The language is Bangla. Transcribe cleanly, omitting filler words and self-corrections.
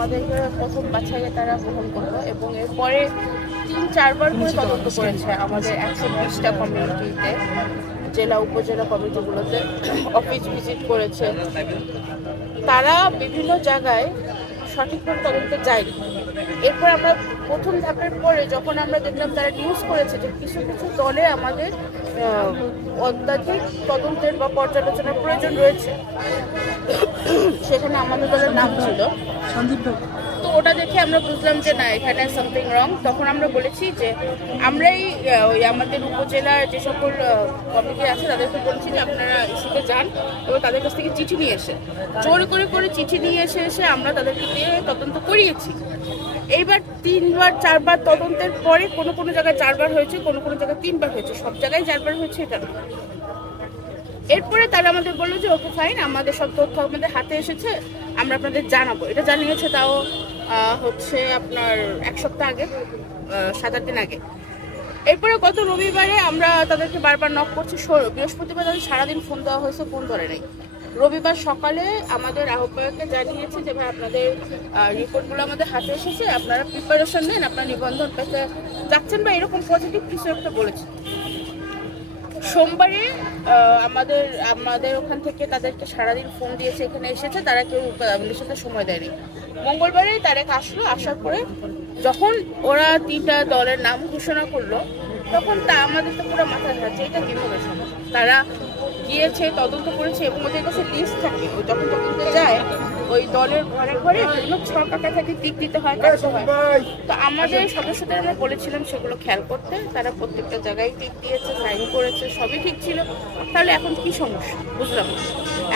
আমাদেরকে প্রথম বাছাইয়ে তারা গ্রহণ করলো এবং এরপরে 3-4 বার করে তদন্ত করেছে আমাদের 120টা কমিউনিটিতে, জেলা উপজেলা কমিটিগুলোতে অফিস ভিজিট করেছে। তারা বিভিন্ন জায়গায় সঠিকভাবে তদন্তে যায়নি। এরপর আমরা প্রথম ধাপের পরে যখন আমরা দেখলাম তারা নিউজ করেছে যে কিছু কিছু দলে আমাদের অত্যাধিক তদন্তের বা পর্যালোচনার প্রয়োজন রয়েছে, সেখানে আমাদের দলের নাম ছিল, তো ওটা দেখে আমরা বুঝলাম যে না, এখানে সামথিং রং। তখন আমরা বলেছি যে আমরাই ওই আমাদের উপজেলার যে সকল কমিটি আছে তাদেরকে বলেছি যে আপনারা ইসিতে যান এবং তাদের কাছ থেকে চিঠি নিয়ে এসে, জোর করে চিঠি নিয়ে এসে আমরা তাদেরকে দিয়ে তদন্ত করিয়েছি। এইবার 3-4 বার তদন্তের পরে কোনো জায়গায় 4 বার হয়েছে, কোনো জায়গায় 3 বার হয়েছে, সব জায়গায় 4 বার হয়েছে এটা না। এরপরে তারা আমাদের বললো যে ওকে ফাইন, আমাদের সব তথ্য আমাদের হাতে এসেছে, আমরা আপনাদের জানাবো। এটা জানিয়েছে তাও হচ্ছে আপনার 1 সপ্তাহ আগে, 7-8 দিন আগে। এরপরে গত রবিবারে আমরা তাদেরকে বারবার নক করছি, বৃহস্পতিবার তাদের সারাদিন ফোন দেওয়া হয়েছে, ফোন ধরে নেই। রবিবার সকালে আমাদের আহ্বায়ককে জানিয়েছে যে ভাই আপনাদের রিপোর্টগুলো আমাদের হাতে এসেছে, আপনারা প্রিপারেশন নেন, আপনারা নিবন্ধন পেতে যাচ্ছেন বা এরকম পজিটিভ কিছু একটা বলেছে। সোমবারে আমাদের ওখান থেকে তাদেরকে সারাদিন ফোন দিয়েছে, এখানে এসেছে, তারা কেউ আমাদের সাথে সময় দেয়নি। মঙ্গলবারে তারেক আসলো, আসার পরে যখন ওরা 3টা দলের নাম ঘোষণা করলো তখন তা আমাদের তো পুরো মাথায় যাচ্ছে এটা কিভাবে সম্ভব। তারা গিয়েছে, তদন্ত করেছে এবং ওদের কাছে লিস্ট থাকে, যখন তদন্তে যায় ওই দলের ঘরে ঘরে বিভিন্ন ছক আঁকা থাকে, টিক দিতে হয়, কাটতে হয়। তো আমাদের সদস্যদের আমরা বলেছিলাম সেগুলো খেয়াল করতে, তারা প্রত্যেকটা জায়গায় টিক দিয়েছে, সাইন করেছে, সবই ঠিক ছিল। তাহলে এখন কি সমস্যা বুঝলাম না।